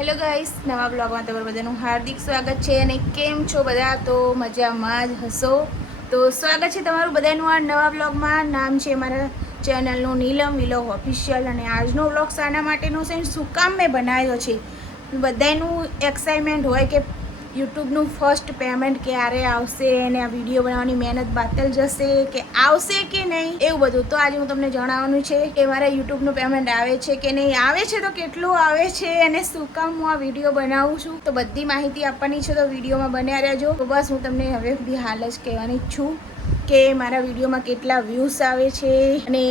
Hello guys, નવા બ્લોગમાં તમારું બધાનું હાર્દિક સ્વાગત છે. અને કેમ છો બધા? તો મજામાં જ હશો. તો સ્વાગત છે તમારું બધાનું આ નવા બ્લોગમાં. નામ છે મારા ચેનલનું નીલમ વિલોગ ઓફિશિયલ. અને આજનો બ્લોગ શાના માટેનો છે, શું કામ મેં બનાવ્યો છે, બધાનું એક્સાઇટમેન્ટ હોય કે યુટ્યુબનું ફર્સ્ટ પેમેન્ટ ક્યારે આવશે અને આ વિડીયો બનાવવાની મહેનત બાતલ જશે કે આવશે કે નહીં, એવું બધું. તો આજે હું તમને જણાવવાનું છે કે મારા યુટ્યુબનું પેમેન્ટ આવે છે કે નહીં, આવે છે તો કેટલું આવે છે અને શું કામ હું આ વિડીયો બનાવું છું, તો બધી માહિતી આપવાની છે. તો વિડીયોમાં બન્યા રહેજો. તો બસ હું તમને હવે બધી હાલ જ કહેવાની જ છું કે મારા વિડીયોમાં કેટલા વ્યૂઝ આવે છે અને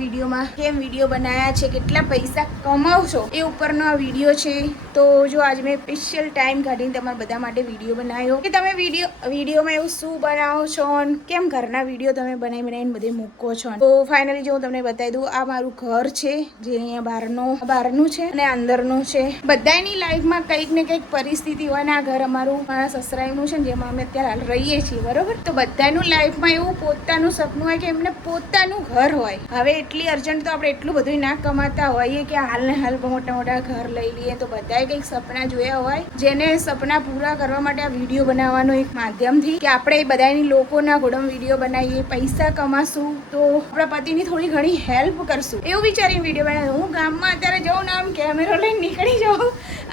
વિડીયોમાં કેમ વિડીયો બનાવ્યા છે, કેટલા પૈસા કમાવશો એ ઉપરનો આ વિડીયો છે. તો જો આજ મેં સ્પેશિયલ ટાઈમ કાઢીને તમારા બધા માટે વિડીયો બનાવ્યો કે તમે વિડીયોમાં એવું શું બનાવો છો, કેમ ઘરના વિડીયો તમે બનાવીને બધે મૂકો છો. તો ફાઇનલી જો હું તમને બતાવી દઉં, આ મારું ઘર છે જે અહીંયા બહારનું છે અને અંદરનું છે. બધાની લાઈફમાં કંઈક ને કંઈક પરિસ્થિતિ હોય ને આ ઘર અમારું મારા સસરાનું છે ને જેમાં અમે અત્યારે હાલ રહીએ છીએ, બરોબર. તો બધાનું લાઈફમાં એવું પોતાનું સપનું હોય કે એમને પોતાનું ઘર હોય. હવે એટલી અર્જન્ટ તો આપણે એટલું બધું ના કમાતા હોઈએ કે હાલ ને હાલ મોટા મોટા ઘર લઈ લઈએ. તો બધાએ કંઈક સપના જોયા હોય, જેને સપના પૂરા કરવા માટે આ વિડીયો બનાવવાનો એક માધ્યમથી કે આપણે બધાની લોકોના ઘોડમ વિડીયો બનાવીએ, પૈસા કમાશું, તો આપણા પતિની થોડી ઘણી હેલ્પ કરશું એવું વિચારીને વિડીયો બનાવ્યો. હું ગામમાં અત્યારે જાઉં ને આમ કેમેરો લઈને નીકળી જાઉં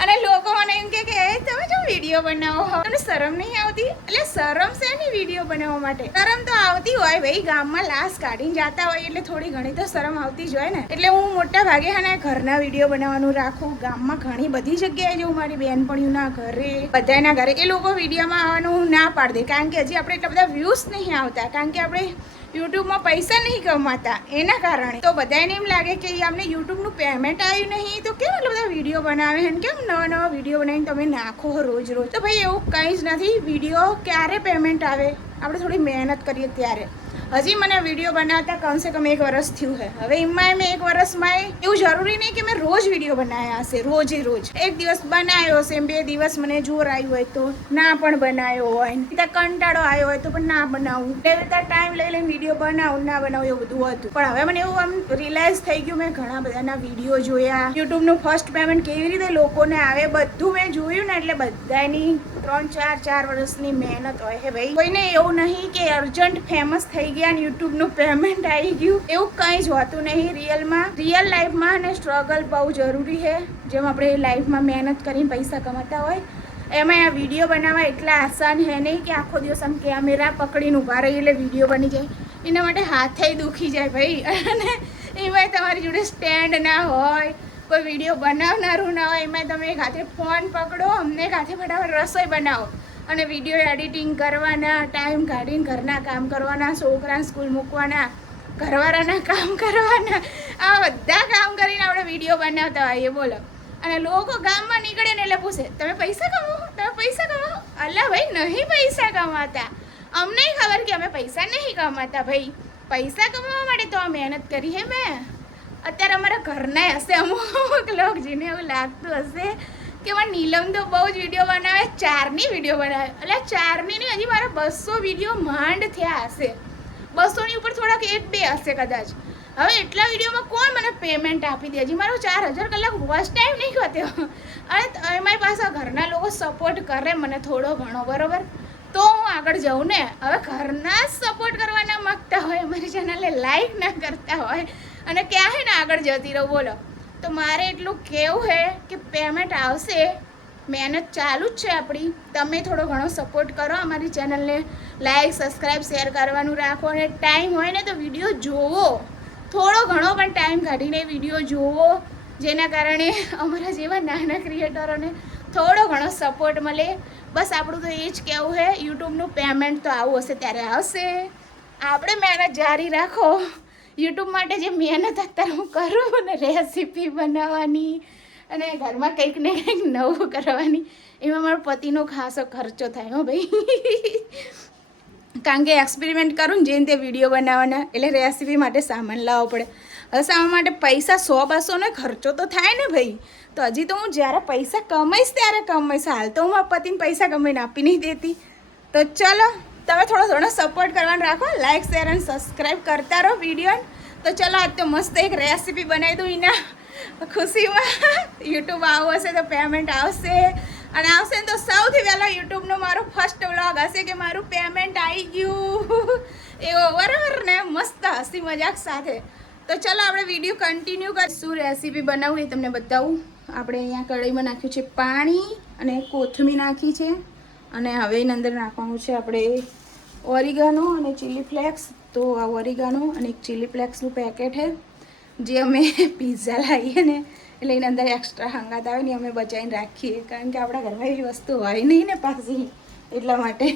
અને લોકો મને એમ કે તમે જો વિડીયો બનાવો હો, તમને શરમ નહીં આવતી? એટલે શરમ છે ને વિડીયો બનાવવા માટે? શરમ તો આવતી હોય ભાઈ, ગામમાં લાશ કાઢીને જતા હોય એટલે થોડી ઘણી તો શરમ આવતી જ હોય ને. એટલે હું મોટા ભાગે છે ને ઘરના વિડીયો બનાવવાનું રાખું. ગામમાં ઘણી બધી જગ્યાએ જઉં, મારી બહેનપણીઓના ઘરે, બધાના ઘરે, એ લોકો વિડીયોમાં આવવાનું ના પાડી દે, કારણ કે હજી આપણે એટલા બધા વ્યૂઝ નહીં આવતા, કારણ કે આપણે યુટ્યુબમાં પૈસા નહીં કમાતા એના કારણે. તો બધાને એમ લાગે કે અમને યુટ્યુબનું પેમેન્ટ આવ્યું નહીં તો કેમ એટલા બધા વિડીયો બનાવે છે, કેમ નવા વિડીયો બનાવીને તમે નાખો રોજ રોજ. તો ભાઈ એવું કંઈ જ નથી. વિડીયો ક્યારે પેમેન્ટ આવે, આપણે થોડી મહેનત કરીએ ત્યારે. હજી મને વિડીયો બનાવતા કમસે કમ 1 વર્ષ થયું છે. હવે એમાં મેં 1 વર્ષમાં એવું જરૂરી નહીં કે મેં રોજ વિડીયો બનાવ્યા હશે, રોજે રોજ. એક દિવસ બનાવ્યો હશે, 2 દિવસ મને જોર આવ્યું હોય તો ના પણ બનાવ્યો હોય, ત્યાં કંટાળો આવ્યો હોય તો પણ ના બનાવું. એવી રીતે ટાઈમ લઈ લઈને વિડીયો બનાવું ના બનાવું એવું બધું હતું. પણ હવે મને એવું આમ રિયલાઇઝ થઈ ગયું, મેં ઘણા બધાના વિડીયો જોયા, યુટ્યુબનું ફર્સ્ટ પેમેન્ટ કેવી રીતે લોકોને આવે બધું મેં જોયું ને. એટલે બધાની 3-4 વર્ષની મહેનત હોય છે ભાઈ. કોઈને એવું નહીં કે અર્જન્ટ ફેમસ થઈ ગયા યુટ્યુબનું પેમેન્ટ આવી ગયું, એવું કંઈ જ હોતું નહીં. રિયલ લાઈફમાં અને સ્ટ્રગલ બહુ જરૂરી છે. જેમ આપણે લાઈફમાં મહેનત કરીને પૈસા કમાતા હોય, એમાં આ વિડીયો બનાવવા એટલા આસાન છે નહીં કે આખો દિવસ આમ કેમેરા પકડીને ઊભા રહીએ એટલે વિડીયો બની જાય. એના માટે હાથે દુખી જાય ભાઈ. અને એમાંય તમારી જોડે સ્ટેન્ડ ના હોય, કોઈ વિડીયો બનાવનારું ના હોય, એમાં તમે એક હાથે ફોન પકડો, અમને એક હાથે ફટાફટ રસોઈ બનાવો અને વિડીયો એડિટિંગ કરવાના, ટાઈમ કાઢીને ઘરના કામ કરવાના, છોકરાને સ્કૂલ મૂકવાના, ઘરવાળાના કામ કરવાના, આ બધા કામ કરીને આપણે વિડીયો બનાવતા હોઈએ, બોલો. અને લોકો ગામમાં નીકળે ને એટલે પૂછે તમે પૈસા કમાવો, તમે પૈસા કમાવો? અલા ભાઈ નહીં પૈસા કમાતા. અમને ખબર કે અમે પૈસા નહીં કમાતા ભાઈ. પૈસા કમાવા માટે તો આ મહેનત કરી હે મેં. અત્યારે અમારા ઘરના હશે અમુક લોકો જેને એવું લાગતું હશે કે મારે નીલમ તો બહુ જ વિડીયો બનાવે, 4ની વિડીયો બનાવે. એટલે 4ની નહીં, હજી મારા 200 વિડીયો માંડ થયા હશે. 200ની ઉપર થોડાક 1-2 હશે કદાચ. હવે એટલા વિડીયોમાં કોણ મને પેમેન્ટ આપી દે? હજી મારો 4000 કલાક વોચ ટાઈમ નહીં ખોત્યો. અને એમાંય પાછા ઘરના લોકો સપોર્ટ કરે મને થોડો ઘણો, બરોબર, તો હું આગળ જાઉં ને. હવે ઘરના જ સપોર્ટ કરવાના માગતા હોય, અમારી ચેનલને લાઈક ના કરતા હોય અને ક્યાં હે ને આગળ જતી રહું, બોલો. તો મારે એટલું કહેવું છે કે પેમેન્ટ આવશે, મહેનત ચાલુ જ છે આપણી. તમે થોડો ઘણો સપોર્ટ કરો, અમારી ચેનલને લાઈક, સબસ્ક્રાઈબ, શેર કરવાનું રાખો. અને ટાઈમ હોય ને તો વિડીયો જોવો, થોડો ઘણો પણ ટાઈમ કાઢીને વિડીયો જોવો, જેના કારણે અમારા જેવા નાના ક્રિએટરોને થોડો ઘણો સપોર્ટ મળે. બસ આપણું તો એ જ કહેવું છે. યુટ્યુબનું પેમેન્ટ તો આવું હશે ત્યારે આવશે. આપણે મહેનત જારી રાખો. યુટ્યુબ માટે જે મહેનત અત્યારે હું કરું ને, રેસીપી બનાવવાની અને ઘરમાં કંઈક ને કંઈક નવું કરવાની, એમાં મારો પતિનો ખાસો ખર્ચો થાય હો ભાઈ. કારણ કે એક્સપેરિમેન્ટ કરું ને જે તે વિડીયો બનાવવાના, એટલે રેસીપી માટે સામાન લાવવો પડે. હવે સામાન માટે પૈસા 100-200નો ખર્ચો તો થાય ને ભાઈ. તો હજી તો હું જ્યારે પૈસા કમાઈશ ત્યારે કમાઈશ. હાલ તો હું મારા પતિને પૈસા કમાઈને આપી નહીં દેતી. તો ચલો તમે થોડો ઘણો સપોર્ટ કરવાનું રાખો, લાઈક, શેર અને સબસ્ક્રાઈબ કરતા રહો વિડીયો. તો ચલો આજ તો મસ્ત એક રેસીપી બનાવી દઉં એના ખુશીમાં યુટ્યુબ આવું હશે તો પેમેન્ટ આવશે, અને આવશે ને તો સૌથી પહેલાં યુટ્યુબનો મારો ફર્સ્ટ વ્લોગ હશે કે મારું પેમેન્ટ આવી ગયું એવો બરાબર ને, મસ્ત હસી મજાક સાથે. તો ચલો આપણે વિડીયો કન્ટિન્યુ કરીશું. રેસીપી બનાવું એ તમને બતાવું. આપણે અહીંયા કઢાઈમાં નાખ્યું છે પાણી અને કોથમીર નાખી છે, અને હવે એની અંદર નાખવાનું છે આપણે ઓરિગાનો અને ચીલી ફ્લેક્સ. તો આ ઓરિગાનો અને એક ચીલી ફ્લેક્સનું પેકેટ છે જે અમે પિઝા લાવીએ ને એટલે એની અંદર એક્સ્ટ્રા હંગાત આવે ને અમે બચાવીને રાખીએ, કારણ કે આપણા ઘરમાં એવી વસ્તુ હોય નહીં ને પાછી, એટલા માટે.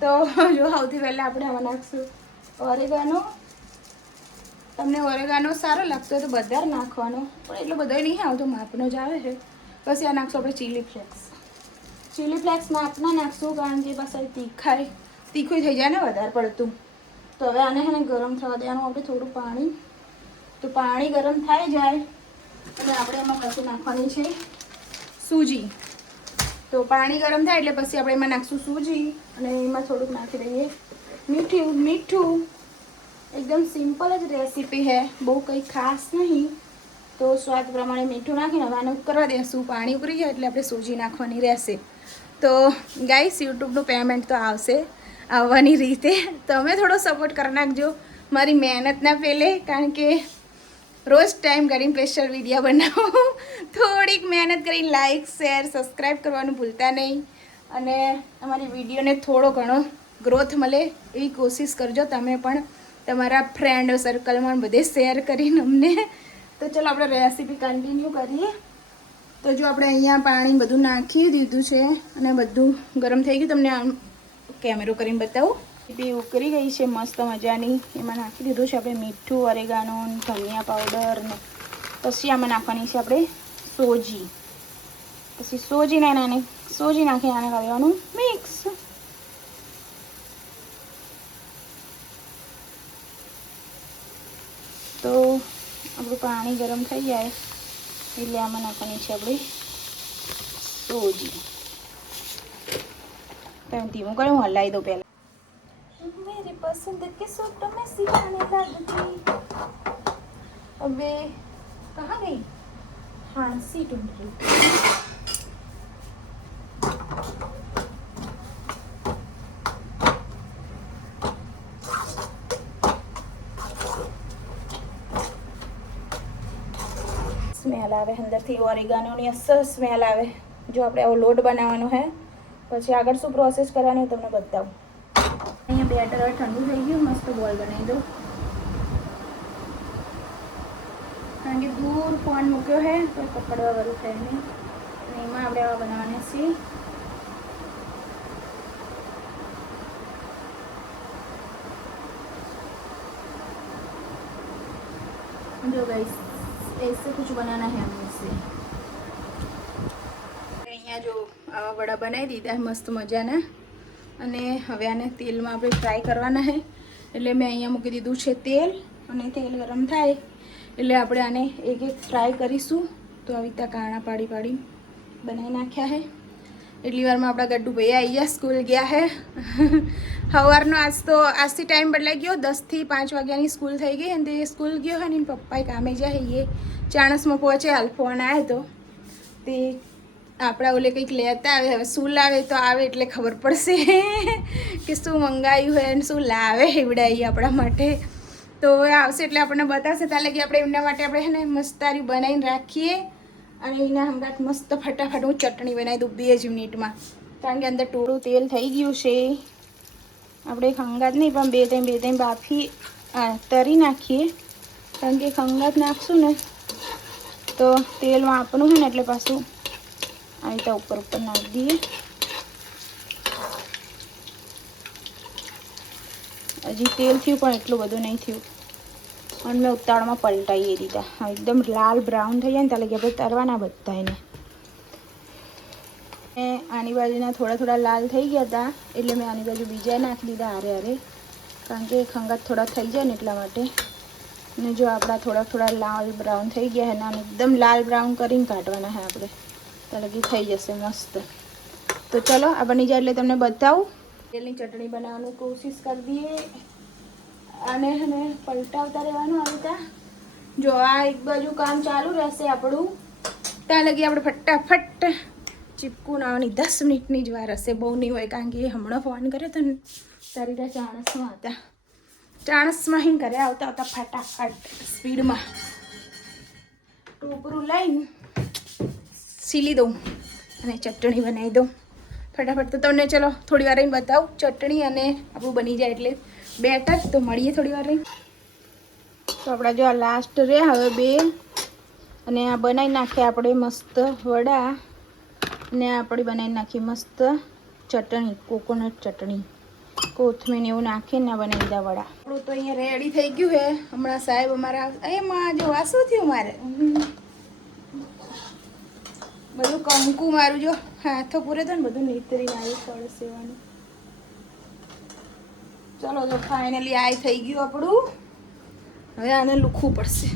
તો જો સૌથી પહેલાં આપણે આમાં નાખશું ઓરેગાનો. તમને ઓરેગાનો સારો લાગતો હોય તો બધા નાખવાનો, પણ એટલો બધો નહીં આવતો, માપનો જ આવે છે. પછી આ નાખશું આપણે ચીલી ફ્લેક્સ. ચીલી ફ્લેક્સ માપના નાખશું, કારણ કે પાછળ તીખું થઈ જાય ને વધારે પડતું. તો હવે આને છે ને ગરમ થવા દેવાનું આપણે થોડું પાણી. તો પાણી ગરમ થઈ જાય અને આપણે એમાં પછી નાખવાની છે સૂજી. તો પાણી ગરમ થાય એટલે પછી આપણે એમાં નાખશું સૂજી, અને એમાં થોડુંક નાખી દઈએ મીઠું. એકદમ સિમ્પલ જ રેસીપી છે, બહુ કંઈ ખાસ નહીં. તો સ્વાદ પ્રમાણે મીઠું નાખીને હવે આને કરવા દઈશું. પાણી ઉકળી જાય એટલે આપણે સૂજી નાખવાની રહેશે. તો ગાઈસ, યુટ્યુબનું પેમેન્ટ તો આવશે, આવવાની રીતે તમે થોડો સપોર્ટ કરી નાખજો મારી મહેનતના પહેલે, કારણ કે રોજ ટાઈમ કરીને સ્પેશિયલ વિડીયો બનાવો. થોડીક મહેનત કરી લાઈક શેર સબસ્ક્રાઈબ કરવાનું ભૂલતા નહીં, અને અમારી વિડીયોને થોડો ઘણો ગ્રોથ મળે એવી કોશિશ કરજો તમે પણ તમારા ફ્રેન્ડ સર્કલમાં બધે શેર કરીને અમને. તો ચલો આપણે રેસીપી કન્ટિન્યુ કરીએ. તો જો આપણે અહીંયા પાણી બધું નાખી દીધું છે અને બધું ગરમ થઈ ગયું. તમને આમ કેમેરો કરીને બતાવું. બી ઉકળી ગઈ છે મસ્ત મજાની. એમાં નાખી દીધું છે આપણે મીઠું, ઓરેગાનો, ધનિયા પાવડર, ને પછી આમાં નાખવાની છે આપણે સોજી. પછી સોજી નાખી આને કરવાનું મિક્સ. તો આપણું પાણી ગરમ થઈ જાય એટલે આમાં નાખવાની છે આપણે સોજી. તમે ધીમું કરે, હું હલાવી દઉં પહેલાં. मेरी पसंद के सूट में सिखाने लगती. अबे कहाँ गई? हाँसी ढूंढ रही. સ્મેલ આવે અંદરથી ઓરેગાનોની અસર સ્મેલ આવે. જો આપણે આવો લોટ બનાવવાનો છે, પછી આગળ શું પ્રોસેસ કરવાની હું તમને બતાવું. અહીંયા બેટર હવે ઠંડુ થઈ ગયું, મસ્ત બોલ બનાવી દો. કારણ કે દૂર ફોન મૂક્યો છે તો પકડવા વાળું થાય નહીં, અને એમાં આપણે આવા બનાવવાના છીએ. जो गाइस ऐसे कुछ बनाना है हमें इससे. અહીંયા જો આવા વડા બનાવી દીધા મસ્ત મજાના, અને હવે આને તેલમાં આપણે ફ્રાય કરવાના છે. એટલે મેં અહીંયા મૂકી દીધું છે તેલ, અને તેલ ગરમ થાય એટલે આપણે આને એક એક ફ્રાય કરીશું. તો આવી રીતે કાણા પાડી બનાવી નાખ્યા છે. એટલી વારમાં આપણા ગડ્ડુ ભાઈ આવી ગયા, સ્કૂલ ગયા છે. સવારનો આજથી ટાઈમ બદલાઈ ગયો, 10 થી 5 વાગ્યાની સ્કૂલ થઈ ગઈ, અને તે સ્કૂલ ગયો હોય ને પપ્પાએ કામે જાય. એ ચાણસમાં પહોંચે, હાલ ફોન આવે તો તે આપણા ઓલે કંઈક લેતા આવે. હવે શું લાવે તો આવે એટલે ખબર પડશે કે શું મંગાવ્યું હોય અને શું લાવે એવડાવી આપણા માટે. તો હવે આવશે એટલે આપણને બતાવશે. ત્યાં લગી આપણે એમના માટે આપણે છે ને મસ્તારી બનાવીને રાખીએ, અને એના હમણાં મસ્ત ફટાફટ હું ચટણી બનાવી દઉં 2 જ મિનિટમાં, કારણ કે અંદર થોડું તેલ થઈ ગયું છે. આપણે ખંગાત નહીં પણ બે ત્રણ બાફી તરી નાખીએ, કારણ કે ખંગાત નાખશું ને તો તેલમાં આપનું છે ને એટલે પાછું આવી રીતે ઉપર નાખી દઈએ. હજી તેલ થયું પણ એટલું બધું નહીં થયું, અને મેં ઉતાવળમાં પલટાવી દીધા. એકદમ લાલ બ્રાઉન થઈ જાય ને ત્યાં લગી આપણે તરવાના બધા એને. આની બાજુના થોડા લાલ થઈ ગયા હતા એટલે મેં આની બાજુ બીજા નાખી દીધા હારે, કારણ કે ખંગાત થોડા થઈ જાય ને એટલા માટે. અને જો આપણા થોડા લાલ બ્રાઉન થઈ ગયા છે, અને એકદમ લાલ બ્રાઉન કરીને કાઢવાના છે આપણે, ત્યાં લગી થઈ જશે મસ્ત. તો ચલો આ બની જાય એટલે તમને બતાવું. તેલની ચટણી બનાવવાની કોશિશ કરી દઈએ, અને પલટાવતા રહેવાનું આવી રીતે. જો આ એક બાજુ કામ ચાલુ રહેશે આપણું, ત્યાં લગી આપણે ફટાફટ ચીપકું નાવાની 10 મિનિટની જ વાર હશે, બહુ નહીં હોય, કારણ કે હમણાં ફોન કર્યો હતો ને તારી ત્યાં ચાણસમાં હતા, ચાણસમાં હિં ઘરે આવતા હતા ફટાફટ સ્પીડમાં ટોપરું લઈને સીલી દઉં અને ચટણી બનાવી દઉં ફટાફટ. તો તમને ચલો થોડી વાર રહીને બતાવું ચટણી અને આપણું બની જાય એટલે બેટર. તો મળીએ થોડી વાર રહીને. તો આપણા જો આ લાસ્ટ રે હવે 2 અને આ બનાવી નાખીએ આપણે મસ્ત વડા અને આપણે બનાવી નાખીએ મસ્ત ચટણી, કોકોનટ ચટણી, કોથમીર એવું નાખીને બનાવી દીધા વડા. આપણું તો અહીંયા રેડી થઈ ગયું છે. હમણાં સાહેબ અમારા એમાં જો આ શું થયું મારે બધું કંકુ મારું જો હાથો પૂરે તો ને બધું નીતરીને આવી પડશેવાનું. ચલો તો ફાઇનલી આ થઈ ગયું આપણું. હવે આને લૂખવું પડશે.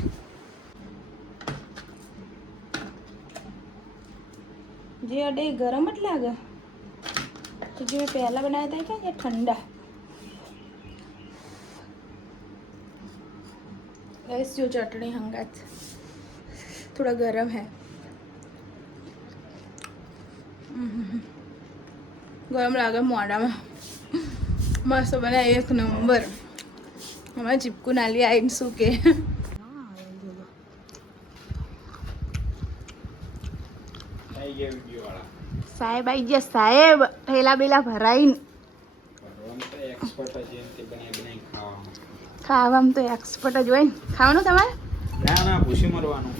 જે અડે ગરમ જ લાગે તો જે મેં પહેલાં બનાવ્યા હતા કે ઠંડા. ગેસ જો ચટણી હંગાત થોડા ગરમ है, ગરમ લાગે મોઢામાં. મસ્ત બને એક નંબર. हमारे चिपकू नाली आइन શું કે સાહેબ આવી ગયા. સાહેબ થેલા બેલા ભરાઈને ખાવામાં તો એક્સપર્ટ જ હોય ને. ખાવાનું તમારે? ના ભૂસી મરવાનું.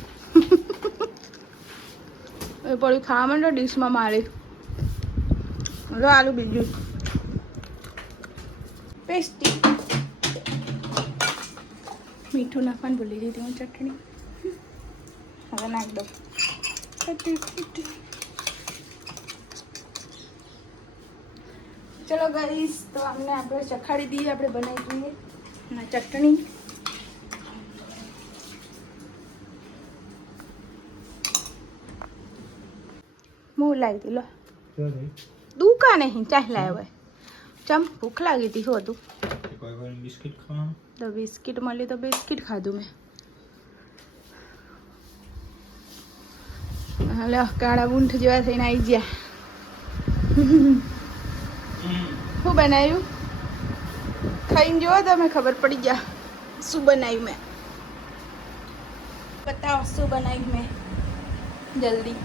એ પડ્યું ખાવા માંડો ડીશમાં મારી. લો આલુ બીજું પેસ્ટી. મીઠું નાખવાનું ભૂલી દીધી હું ચટણી. હવે નાખ દો. ચલો ગાઈસ તો અમને આપણે ચખાડી દઈએ. આપણે બનાવી દઈએ ના ચટણી. હું લાવી દી લો દુકાન નહીં ચાહ લાવ્યો હોય. ચમ ભૂખ લાગી હતી શું હતું બિસ્કિટ ખાવાનું તો બિસ્કિટ મળ્યું તો બિસ્કિટ ખાધું મેં. હલો કાળા બૂંઠ જેવા થઈને આવી ગયા. શું બનાવ્યું ખાઈને જુઓ તમે ખબર પડી ગયા શું બનાવ્યું મેં. બતાવો શું બનાવ્યું મેં જલ્દી.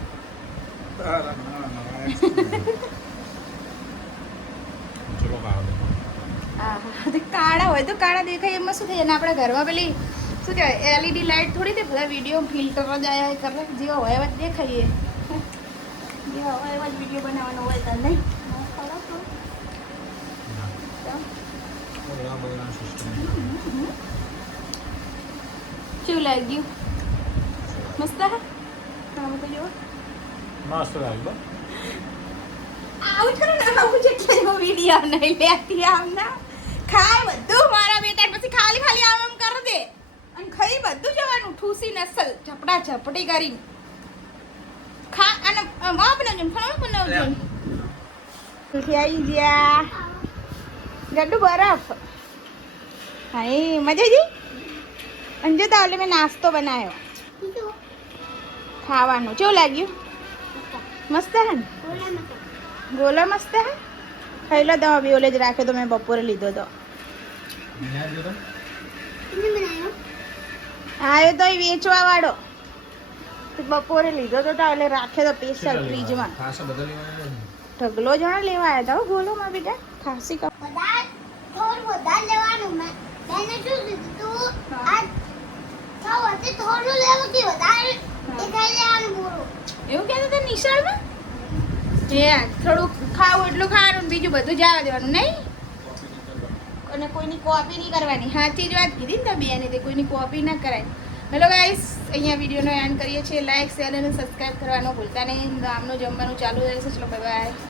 કાળા હોય તો કાળા દેખાય એમાં શું થાય. અને આપણા ઘરમાં પેલી શું કહેવાય LED લાઇટ થોડી તે બધા વિડીયો ફિલ્ટર જ આયા કરે. જેવા હોય એવા જ દેખાઈએ. જેવા હોય એવા જ વિડીયો બનાવવાનો હોય તને નહીં. કેવું લાગ્યું? મસ્ત હે? તમે તો જો મસ્ત લાગ્યું. આવું જ કરો ને આવું જેટલે વિડીયો નહીં લેતી આમના. ખાય બધું મારા બેટા પછી ખાલી ખાલી આમ આમ કરી દે અને ખાઈ બધું જવાનું ઠૂસી નસલ ઝપડા ઝપટી કરીને ખા. અને વા બનાવજો ફળ બનાવજો. આવી ગયા ગડ્ડુ બરફ. હા મજા જી. અંજુ તો ઓલે મેં નાસ્તો બનાવ્યો ખાવાનું. કેવું લાગ્યું? મસ્ત હે ને? ગોલો મસ્ત હે. ખાઈ લો તમે બી. ઓલે જ રાખ્યો તો મેં બપોરે લીધો તો. આવ્યો તો વેચવા વાળો બપોરે લીધો તો એટલે રાખ્યો તો સ્પેશિયલ ફ્રીજમાં. ઢગલો જણા લેવા આવ્યા હતા ગોલોમાં બેટા. ખાસી એવું કહેતો તો નિશાળમાં થોડુંક ખાવું એટલું ખાવાનું બીજું બધું જવા દેવાનું નહીં. અને કોઈની કોપી નહીં કરવાની. સાચી જ વાત કીધી ને તમે બેને તે કોઈની કોપી ના કરાય. હેલો ગાઈસ અહીંયા વિડીયોનો એન્ડ કરીએ છીએ. લાઈક શેર અને સબસ્ક્રાઈબ કરવાનો ભૂલતા નહીં. આમનું જમવાનું ચાલુ રહેશે. ચલો બાય બાય.